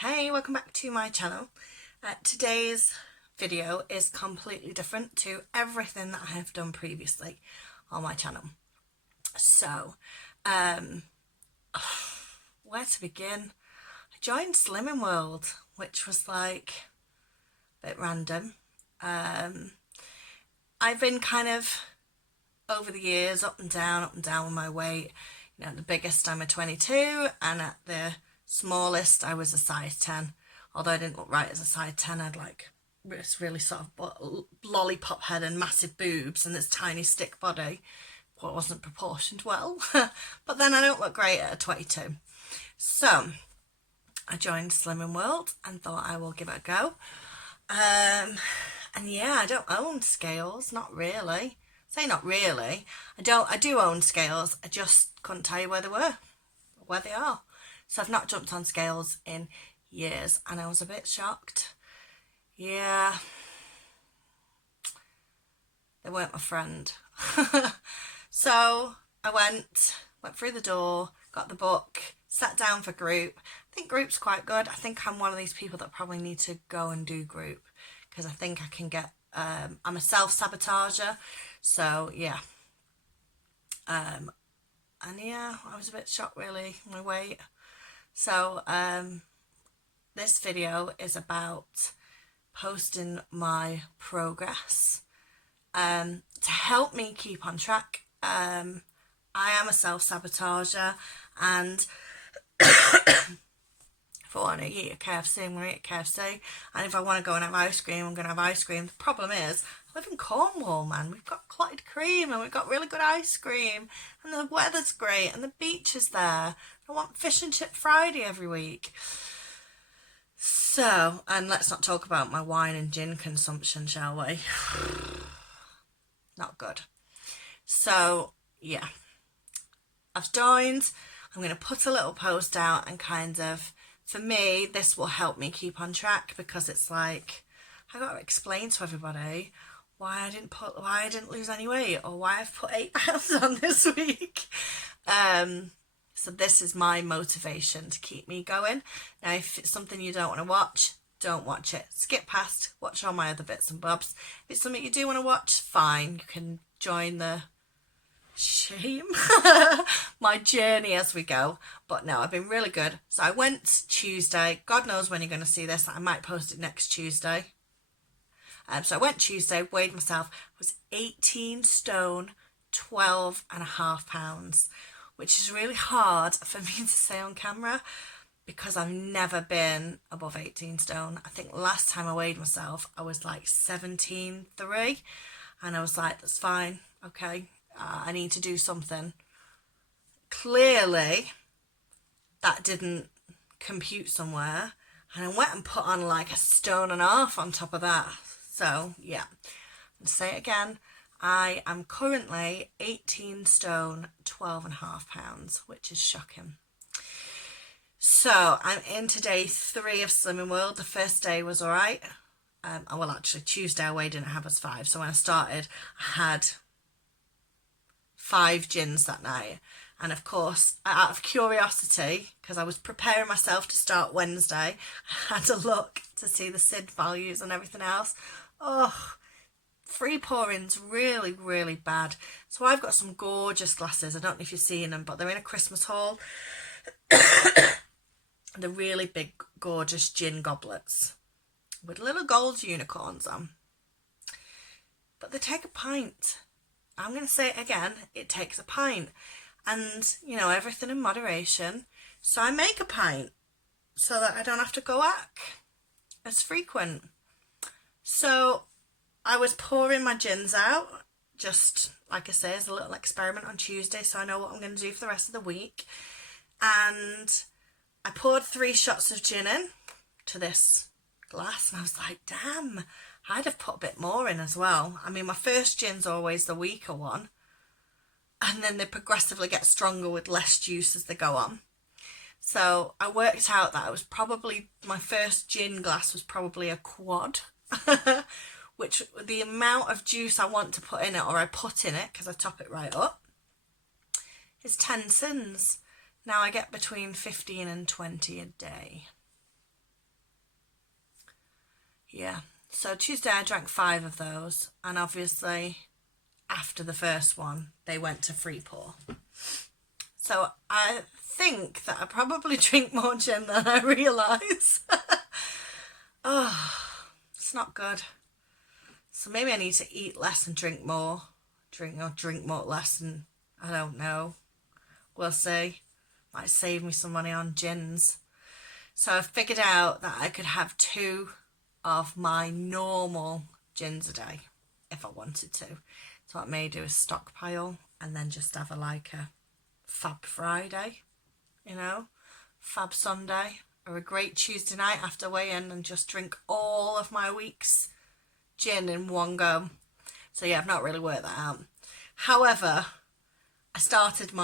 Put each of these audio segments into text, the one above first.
Hey, welcome back to my channel. Today's video is completely different to everything that I have done previously on my channel. So, where to begin? I joined Slimming World, which was like a bit random. I've been kind of over the years up and down with my weight. You know, at the biggest I'm a 22, and at the smallest I was a size 10. Although I didn't look right as a size 10, I'd like this really sort of lollipop head and massive boobs and this tiny stick body. What wasn't proportioned well. But then I don't look great at a 22. So I joined Slimming World and thought I will give it a go. And yeah, I don't own scales, not really. Say not really. I do own scales. I just couldn't tell you where they were, or where they are. So I've not jumped on scales in years, and I was a bit shocked. Yeah, they weren't my friend. So I went through the door, got the book, sat down for group. I think group's quite good. I think I'm one of these people that probably need to go and do group, because I think I can get, I'm a self-sabotager. So yeah. And yeah, I was a bit shocked really, my weight. So this video is about posting my progress to help me keep on track. I am a self-sabotager, and if I want to eat at KFC, I'm going to eat at KFC. And if I want to go and have ice cream, I'm going to have ice cream. The problem is, I live in Cornwall, man. We've got clotted cream and we've got really good ice cream. And the weather's great and the beach is there. I want fish and chip Friday every week. So, and let's not talk about my wine and gin consumption, shall we? Not good. So, yeah. I've joined. I'm going to put a little post out and kind of, for me, this will help me keep on track, because it's like I got to explain to everybody why I didn't lose any weight, or why I've put 8 pounds on this week. So this is my motivation to keep me going. Now, if it's something you don't want to watch, don't watch it. Skip past, watch all my other bits and bobs. If it's something you do want to watch, fine. You can join the shame my journey as we go. But no, I've been really good. So I went Tuesday. God knows when you're going to see this. I might post it next Tuesday. So I went Tuesday, weighed myself. I was 18 stone 12.5 pounds, which is really hard for me to say on camera, because I've never been above 18 stone. I think last time I weighed myself, I was like 17.3, and I was like, that's fine, okay, I need to do something. Clearly, that didn't compute somewhere, and I went and put on like 1.5 stone on top of that. So yeah, I'll say it again. I am currently 18 stone 12.5 pounds, which is shocking. So I'm into day 3 of Slimming World. The first day was all right. Well, actually, Tuesday I weighed in at 5:30. So when I started, I had 5 gins that night. And of course, out of curiosity, because I was preparing myself to start Wednesday, I had a look to see the SID values and everything else. Oh, free pouring's really, really bad. So I've got some gorgeous glasses. I don't know if you've seen them, but they're in a Christmas haul. They're really big, gorgeous gin goblets with little gold unicorns on. But they take a pint. I'm going to say it again. It takes a pint. And, you know, everything in moderation. So I make a pint so that I don't have to go back as frequent. So I was pouring my gins out, just like I say, as a little experiment on Tuesday, so I know what I'm going to do for the rest of the week. And I poured 3 shots of gin in to this glass, and I was like, damn, I'd have put a bit more in as well. I mean, my first gin's always the weaker one, and then they progressively get stronger with less juice as they go on. So I worked out that my first gin glass was probably a quad, which the amount of juice I want to put in it, or I put in it because I top it right up, is 10 sins. Now I get between 15 and 20 a day. So Tuesday I drank 5 of those, and obviously after the first one they went to free pour. So I think that I probably drink more gin than I realise. Oh, it's not good. So maybe I need to eat less and drink more. Drink more less, and I don't know. We'll see. Might save me some money on gins. So I figured out that I could have 2 of my normal gins a day if I wanted to. So what I may do is stockpile and then just have a Fab Friday, Fab Sunday, or a great Tuesday night after weigh-in and just drink all of my week's gin in one go. So yeah, I've not really worked that out. However, I started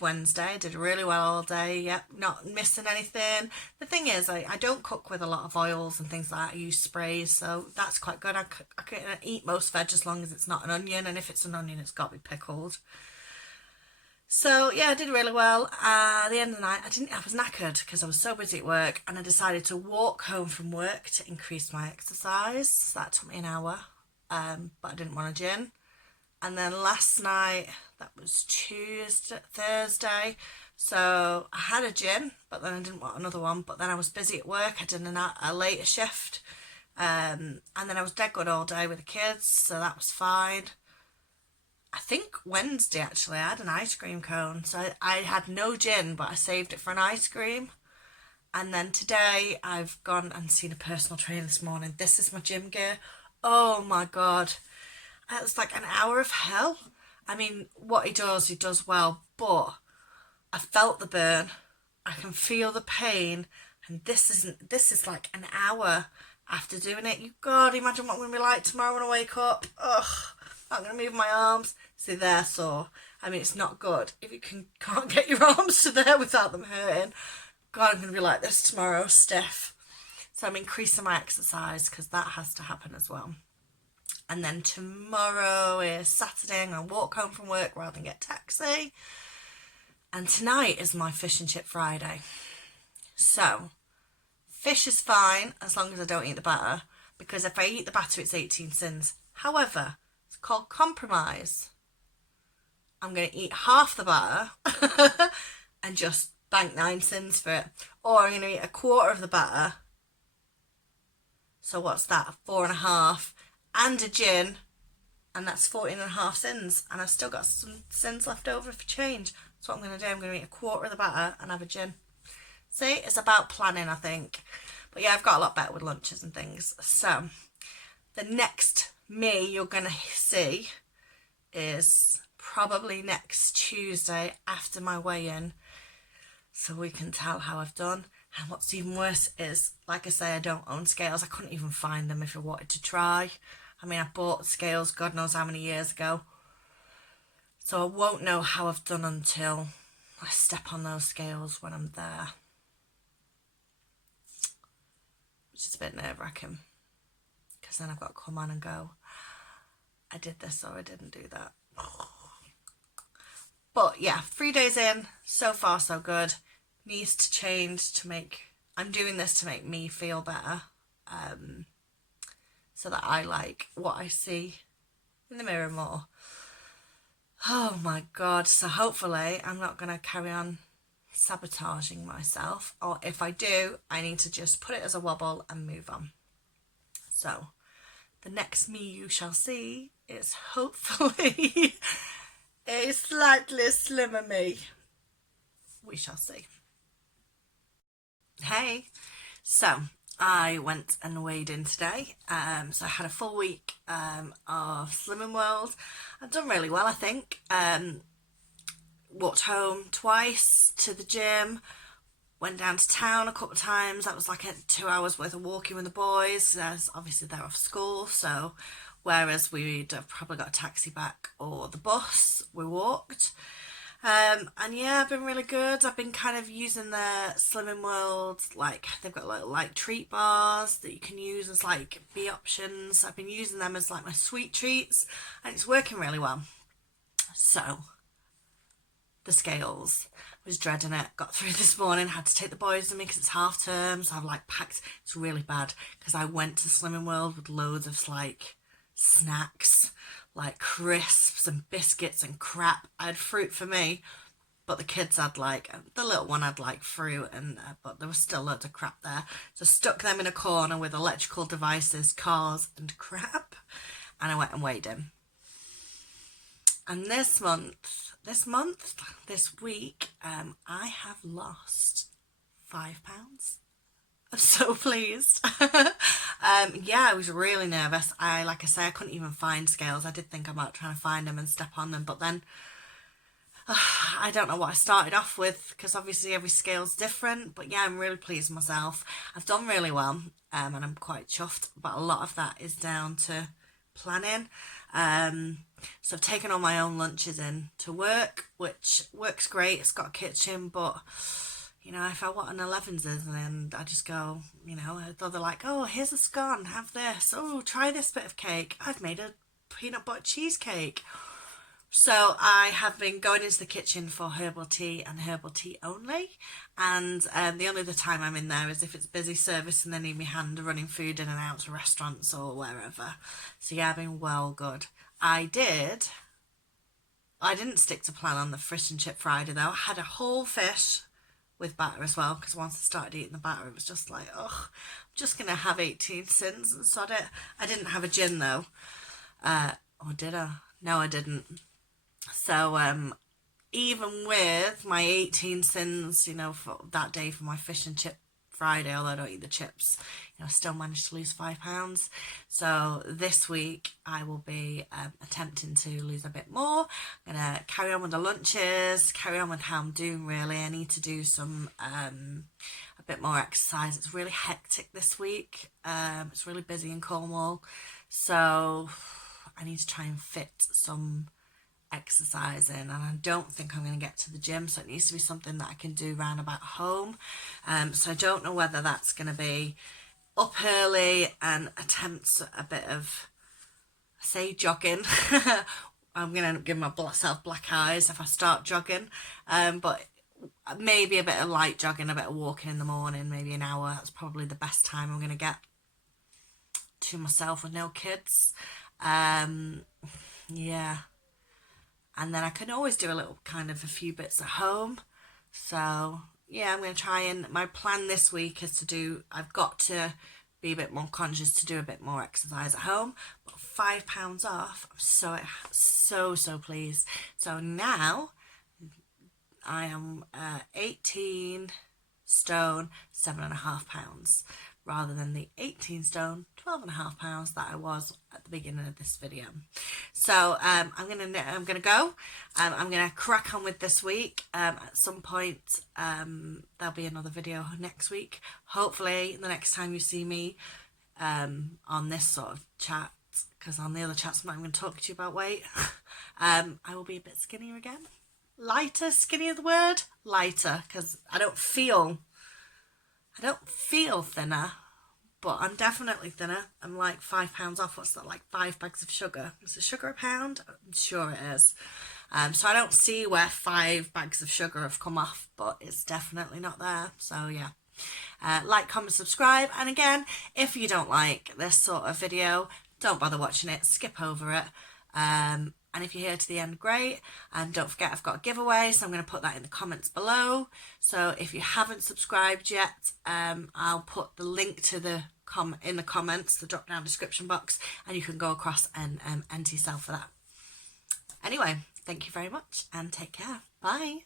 Wednesday, I did really well all day, yep, not missing anything. The thing is, I don't cook with a lot of oils and things like that. I use sprays, so that's quite good. I can eat most veg as long as it's not an onion, and if it's an onion, it's got to be pickled. So yeah, I did really well. At the end of the night, I was knackered because I was so busy at work, and I decided to walk home from work to increase my exercise. So that took me an hour, but I didn't want a gin. And then last night, that was Thursday, so I had a gin, but then I didn't want another one. But then I was busy at work. I did a later shift, and then I was dead good all day with the kids, so that was fine. I think Wednesday, actually, I had an ice cream cone. So I had no gin, but I saved it for an ice cream. And then today, I've gone and seen a personal trainer this morning. This is my gym gear. Oh my God. It was like an hour of hell. I mean, what he does well, but I felt the burn. I can feel the pain. And this is like an hour after doing it. You God, imagine what I'm going to be like tomorrow when I wake up. Ugh. I'm going to move my arms. See, they're sore. I mean, it's not good. If you can't get your arms to there without them hurting, God, I'm going to be like this tomorrow, stiff. So I'm increasing my exercise because that has to happen as well. And then tomorrow is Saturday. I'm going to walk home from work rather than get a taxi. And tonight is my fish and chip Friday. So, fish is fine as long as I don't eat the batter. Because if I eat the batter, it's 18 sins. However, it's called compromise. I'm going to eat half the batter and just bank 9 sins for it. Or I'm going to eat a quarter of the batter. So what's that? 4.5. And a gin. And that's 14.5 sins. And I've still got some sins left over for change. So what I'm going to do, I'm going to eat a quarter of the batter and have a gin. See, it's about planning, I think. But yeah, I've got a lot better with lunches and things. So the next me you're going to see is probably next Tuesday after my weigh-in, so we can tell how I've done. And what's even worse is, like I say, I don't own scales. I couldn't even find them if I wanted to try. I mean, I bought scales God knows how many years ago, so I won't know how I've done until I step on those scales when I'm there, which is a bit nerve-wracking because then I've got to come on and go, I did this or I didn't do that. But yeah, 3 days in, so far so good. Needs to change I'm doing this to make me feel better, so that I like what I see in the mirror more. Oh my God, so hopefully I'm not going to carry on sabotaging myself, or if I do, I need to just put it as a wobble and move on. So the next me you shall see is hopefully a slightly slimmer me. We shall see. Hey, so I went and weighed in today. So I had a full week of slimmingworld. I've done really well, I think. Walked home twice to the gym. Went down to town a couple of times. That was like 2 hours worth of walking with the boys. Obviously they're off school, so whereas we'd have probably got a taxi back or the bus, we walked. And yeah, I've been really good. I've been kind of using the slimmingworld, like they've got little like treat bars that you can use as like B options. I've been using them as like my sweet treats, and it's working really well. So the scales. was dreading it. Got through this morning, had to take the boys with me because it's half term, so I've like packed. It's really bad because I went to Slimming World with loads of like snacks, like crisps and biscuits and crap. I had fruit for me, but the kids had like, the little one had like fruit, and but there was still loads of crap there. So stuck them in a corner with electrical devices, cars and crap, and I went and weighed him. And this week, I have lost 5 pounds. I'm so pleased. Yeah, I was really nervous. Like I say, I couldn't even find scales. I did think about trying to find them and step on them, but then I don't know what I started off with because obviously every scale's different. But yeah, I'm really pleased with myself. I've done really well, and I'm quite chuffed. But a lot of that is down to planning. So I've taken all my own lunches in to work, which works great. It's got a kitchen, but you know, if I want an 11s and I just go, you know, they're like, oh, here's a scone, have this. Oh, try this bit of cake. I've made a peanut butter cheesecake. So I have been going into the kitchen for herbal tea and herbal tea only. And the only other time I'm in there is if it's busy service and they need me hand running food in and out to restaurants or wherever. So yeah, I've been well good. I didn't stick to plan on the fish and chip Friday though. I had a whole fish with batter as well, because once I started eating the batter it was just like, ugh, I'm just gonna have 18 sins and sod it. I didn't have a gin though. Or did I? No, I didn't. So even with my 18 sins, you know, for that day for my fish and chip Friday, although I don't eat the chips, you know, I still managed to lose 5 pounds. So this week I will be attempting to lose a bit more. I'm going to carry on with the lunches, carry on with how I'm doing really. I need to do some a bit more exercise. It's really hectic this week. It's really busy in Cornwall. So I need to try and fit some exercising, and I don't think I'm going to get to the gym, so it needs to be something that I can do round about home. So I don't know whether that's going to be up early and attempt a bit of, say, jogging. I'm going to give myself black eyes if I start jogging, but maybe a bit of light jogging, a bit of walking in the morning, maybe an hour. That's probably the best time I'm going to get to myself with no kids. Yeah. And then I can always do a little kind of a few bits at home. So yeah, I'm going to try, and my plan this week is to do, I've got to be a bit more conscious to do a bit more exercise at home. But 5 pounds off, I'm so pleased. So now I am 18 stone, 7.5 pounds, rather than the 18 stone, 12.5 pounds that I was at the beginning of this video. So I'm gonna go. I'm gonna crack on with this week. At some point, there'll be another video next week. Hopefully, the next time you see me on this sort of chat, because on the other chats I'm not even going to talk to you about weight. I will be a bit skinnier again. Lighter, skinnier the word? Lighter, because I don't feel thinner, but I'm definitely thinner. I'm like 5 pounds off. What's that, like 5 bags of sugar? Is it sugar a pound? I'm sure it is. So I don't see where 5 bags of sugar have come off, but it's definitely not there. So yeah, like, comment, subscribe. And again, if you don't like this sort of video, don't bother watching it, skip over it. And if you're here to the end, great. And don't forget, I've got a giveaway, so I'm going to put that in the comments below. So if you haven't subscribed yet, I'll put the link to in the comments, the drop down description box, and you can go across and enter yourself for that. Anyway, thank you very much and take care. Bye.